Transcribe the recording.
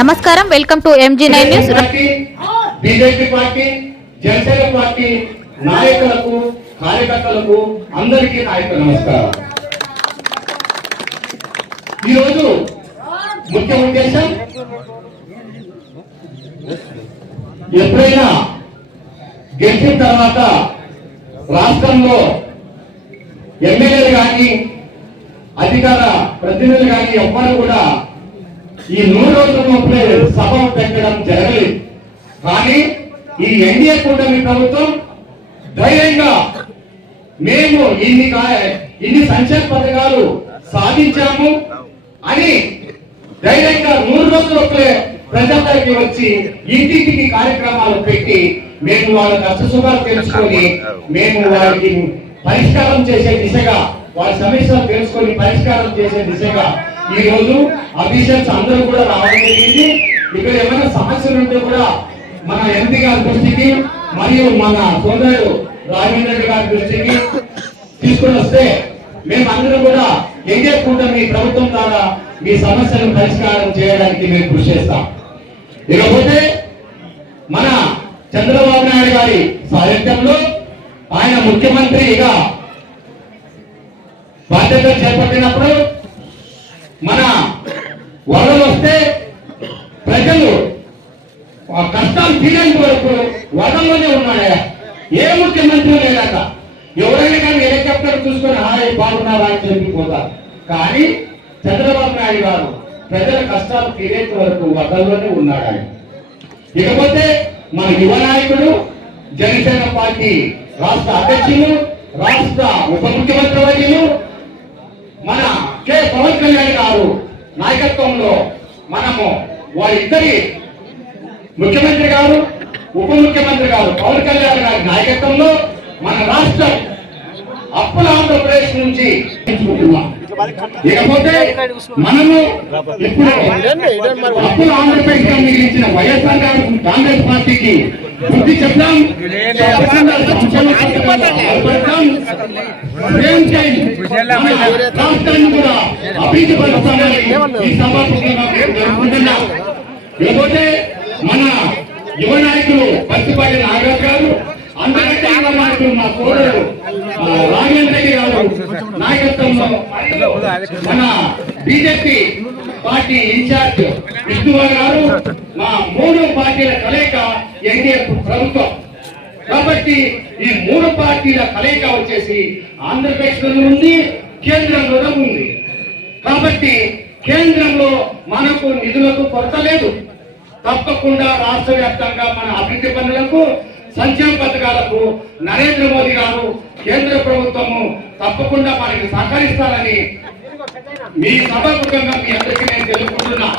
నమస్కారం, welcome to MG9 news. BJP party, Janasena party నాయకులకు, కార్యకర్తలకు అందరికీ నాయకుల నమస్కారం. ఈరోజు ముఖ్య ఉద్దేశం, ఎప్పుడైనా గెలిచిన తర్వాత రాష్ట్రంలో ఎమ్మెల్యేలు కానీ అధికార ప్రతినిధులు కానీ ఎవ్వరు కూడా ఈ 100 రోజుల సభ పెట్టడం జరగలేదు. కానీ ఈ ఎన్డీఏ కూటమి ప్రభుత్వం ధైర్యంగా మేము ఇన్ని సంక్షేమ పథకాలు సాధించాము అని ధైర్యంగా 100 రోజులు ప్రజలకి వచ్చి ఇంటింటికి కార్యక్రమాలు పెట్టి మేము వాళ్ళ కష్టసుఖాలు తెలుసుకొని మేము వారికి పరిష్కారం చేసే దిశగా, వారి సమస్యలు తెలుసుకొని పరిష్కారం చేసే దిశగా ఈ రోజు అఫీషియల్స్ అందరూ కూడా రావడం జరిగింది. ఇక్కడ ఏమైనా సమస్యలు ఉంటే కూడా మన ఎంపీ గారి దృష్టికి మరియు మన సోదరుడు రాజేంద్ర గారి దృష్టికి తీసుకుని వస్తే మేము అందరూ కూడా ఎన్డీఏ కూటమి ప్రభుత్వం ద్వారా మీ సమస్యలను పరిష్కారం చేయడానికి మేము కృషి చేస్తాం. ఇకపోతే మన చంద్రబాబు నాయుడు గారి సారథ్యంలో ఆయన ముఖ్యమంత్రిగా బాధ్యతలు చేపట్టినప్పుడు మన వరదలు వస్తే ప్రజలు కష్టాలు తీరేంత వరకు వరదల్లోనే ఉన్నాయా, ఏ ముఖ్యమంత్రి లేదట. ఎవరైనా కానీ హెలికాప్టర్ చూసుకొని హాయ్ బాగున్నారా అని చెప్పిపోతారు. కానీ చంద్రబాబు నాయుడు గారు ప్రజల కష్టాలు తీరేంత వరకు వరదల్లోనే ఉన్నాడు ఆయన. ఇకపోతే మన యువ నాయకుడు, జనసేన పార్టీ రాష్ట్ర అధ్యక్షులు, రాష్ట్ర ఉప ముఖ్యమంత్రి వర్యులు మన కె పవన్ కళ్యాణ్ గారు నాయకత్వంలో మనము వారిద్దరి ముఖ్యమంత్రి గారు, ఉప ముఖ్యమంత్రి గారు పవన్ కళ్యాణ్ గారి నాయకత్వంలో మన రాష్ట్రం అప్పుల ఆంధ్రప్రదేశ్ నుంచి ఎంచుకుంటున్నాం. ఇకపోతే మనము ఇప్పుడు అప్పుల ఆంధ్రప్రదేశ్ గా మిగిలించిన వైఎస్ఆర్ కాంగ్రెస్ పార్టీకి బుద్ధి చెప్తాం. రాష్ట్రాన్ని కూడా అభివృద్ధి పరుస్తామని ఈ సభాముఖంగా జరుపుకుంటున్నాం. ఇకపోతే మన యువ నాయకులు పత్తిపాటి నాగరాజు గారు, అందరికంటే యువ నాయకులు మా సోదరుడు రాజేంద్ర గారు నాయకత్వంలో మన బీజేపీ పార్టీ ఇన్ఛార్జ్ విష్ణువా గారు, మా 3 పార్టీల కలయిక ఎన్డీఏ ప్రభుత్వం. కాబట్టి ఈ 3 పార్టీల కలయిక వచ్చేసి ఆంధ్రప్రదేశ్ లో ఉంది, కేంద్రంలో ఉంది. కాబట్టి కేంద్రంలో మనకు నిధులకు కొరత లేదు. తప్పకుండా రాష్ట్ర వ్యాప్తంగా మన అభివృద్ధి పనులకు, సంక్షేమ పథకాలకు నరేంద్ర మోదీ గారు, కేంద్ర ప్రభుత్వము తప్పకుండా మనకి సహకరిస్తారని మీ సభాముఖంగా మీ అందరికీ నేను తెలుపుకుంటున్నా.